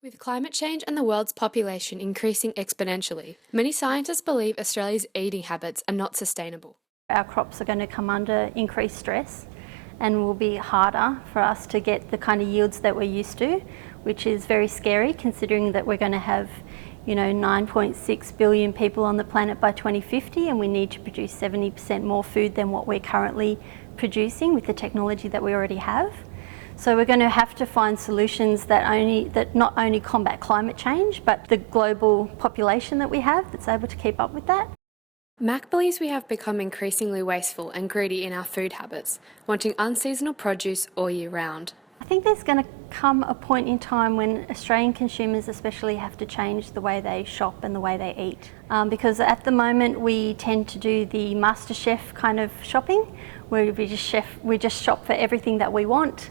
With climate change and the world's population increasing exponentially, many scientists believe Australia's eating habits are not sustainable. Our crops are going to come under increased stress and will be harder for us to get the kind of yields that we're used to, which is very scary considering that we're going to have 9.6 billion people on the planet by 2050, and we need to produce 70% more food than what we're currently producing with the technology that we already have. So we're going to have to find solutions that not only combat climate change, but the global population that we have that's able to keep up with that. Mac believes we have become increasingly wasteful and greedy in our food habits, wanting unseasonal produce all year round. I think there's going to come a point in time when Australian consumers especially have to change the way they shop and the way they eat. Because at the moment we tend to do the MasterChef kind of shopping, where we just shop for everything that we want.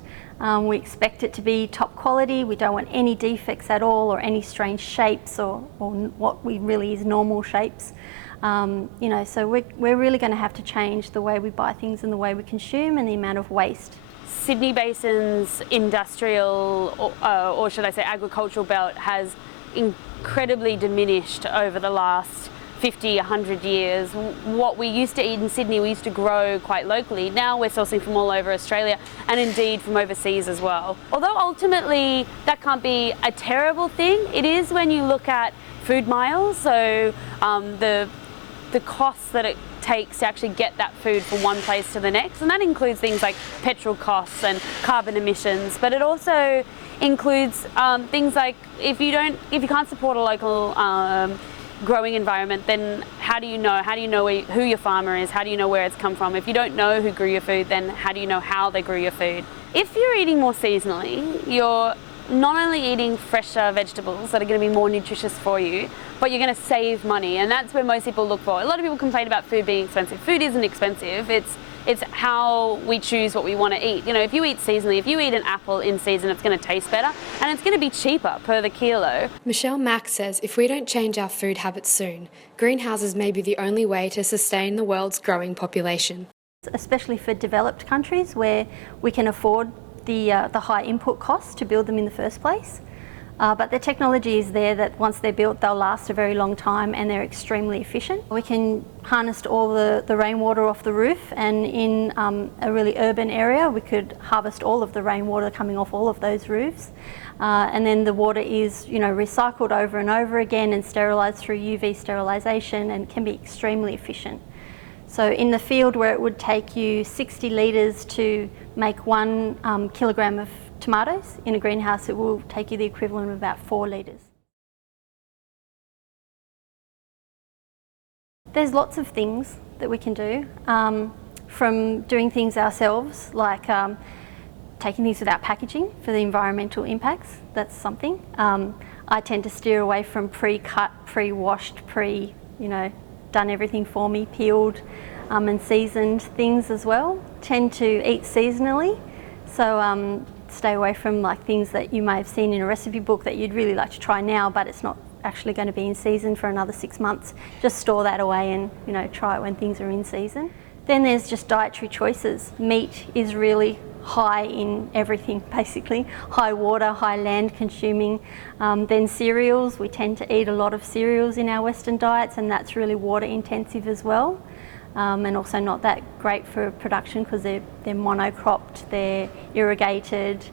We expect it to be top quality. We don't want any defects at all, or any strange shapes, or what we really is normal shapes. So we're really going to have to change the way we buy things and the way we consume and the amount of waste. Sydney Basin's industrial, or should I say agricultural belt, has incredibly diminished over the last 50, 100 years. What we used to eat in Sydney, we used to grow quite locally. Now we're sourcing from all over Australia, and indeed from overseas as well. Although ultimately that can't be a terrible thing, it is when you look at food miles, so the costs that it takes to actually get that food from one place to the next, and that includes things like petrol costs and carbon emissions, but it also includes things like if you can't support a local growing environment, then how do you know who your farmer is? How do you know where it's come from? If you don't know who grew your food, then how do you know how they grew your food? If you're eating more seasonally, you're not only eating fresher vegetables that are going to be more nutritious for you, but you're going to save money, and that's where most people look for. A lot of people complain about food being expensive. Food isn't expensive. It's how we choose what we want to eat. If you eat seasonally, if you eat an apple in season, it's going to taste better, and it's going to be cheaper per the kilo. Michelle Mack says if we don't change our food habits soon, greenhouses may be the only way to sustain the world's growing population. Especially for developed countries where we can afford the high input costs to build them in the first place. But the technology is there that once they're built, they'll last a very long time, and they're extremely efficient. We can harness all the rainwater off the roof, and in a really urban area, we could harvest all of the rainwater coming off all of those roofs. And then the water is recycled over and over again and sterilised through UV sterilisation, and can be extremely efficient. So in the field where it would take you 60 litres to make 1 kilogram of tomatoes, in a greenhouse it will take you the equivalent of about 4 litres. There's lots of things that we can do, from doing things ourselves, like taking things without packaging for the environmental impacts. That's something. I tend to steer away from pre-cut, pre-washed, done everything for me, peeled and seasoned things as well. Tend to eat seasonally, so stay away from things that you may have seen in a recipe book that you'd really like to try now, but it's not actually going to be in season for another 6 months. Just store that away and try it when things are in season. Then there's just dietary choices. Meat is really high in everything, basically. High water, high land consuming. Then cereals, we tend to eat a lot of cereals in our Western diets, and that's really water intensive as well. And also not that great for production because they're monocropped, they're irrigated,